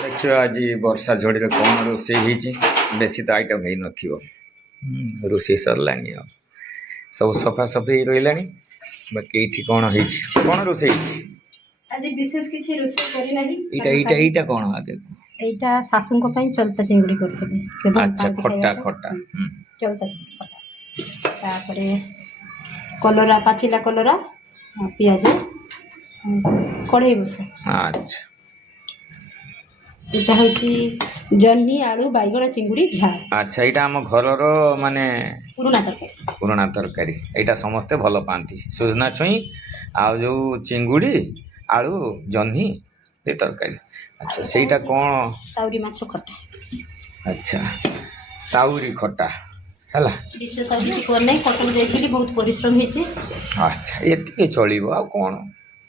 देखिए आज वर्षा झड़ी कौन रोषे बेसी तो आइटम हो न रोषे सरला सब सफा सफी रहा बाकी ये कौन हो कौन रोषे आज विशेष किसी रोषे करी नहीं एटा कौन आगे एटा सासू को पई चलता चिंगुड़ी करथिले से बहुत अच्छा खट्टा खट्टा चलता चिंगुड़ी तापरे कलरा पाचिला कलरा पियाज कड़े बस अच्छा एटा होची जन्नी आलू बैगण चिंगुड़ी झाल अच्छा यहाँ आम घर माने पुराना तरकारी यहाँ समस्ते भल पाती सुजना छुई आ जो चिंगुड़ी आलू जन्नी ये तरकारी अच्छा सेटा कौन ताउरी माछ खट्टा अच्छा ताउरी खट्टा है विशेष नहीं कटक जाइए बहुत परिश्रम होती अच्छा ये चलो आ कौन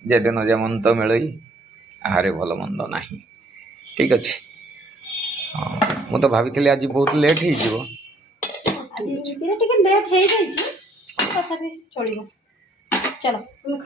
जेदिन जेमन तो मिल आहारे भल मंद ना ठीक अच्छे हाँ मुझे तो भाभी आज बहुत लेट हो लेट हो चलो तुम